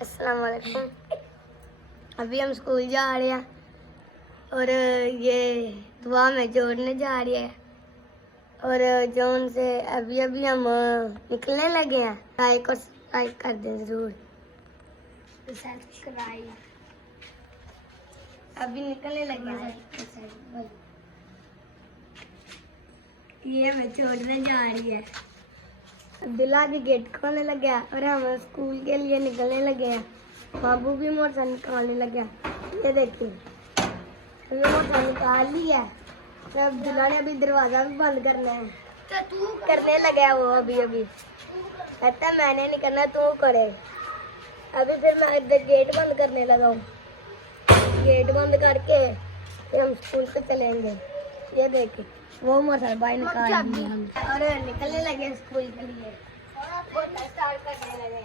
अस्सलाम वालेकुम। अभी हम स्कूल जा रहे हैं और ये दुआ में जोड़ने जा रही है और जोन से अभी अभी हम निकलने लगे हैं। लाइक और सब्सक्राइब कर दें जरूर। सब्सक्राइब अभी निकलने लगे हैं। ये हमें छोड़ने जा रही है। अब्दुल्ला भी गेट खोलने लगे हैं और हम स्कूल के लिए निकलने लगे हैं। बाबू भी मोटरसाइकिल निकालने लगे हैं। ये देखिए मोटरसाइकिल निकाल ली है। तो अब्दुल्ला ने अभी दरवाजा भी बंद करना है। तो तू करने लगा है वो अभी अभी कहता मैंने नहीं करना तू करे। अभी फिर मैं गेट बंद करने लगा हूँ। गेट बंद करके फिर हम स्कूल पे चलेंगे। ये देखिए वो मोटरसाइकिल बाहर निकाल दी हम और निकलने लगे स्कूल के लिए। स्टार्ट करने लगे।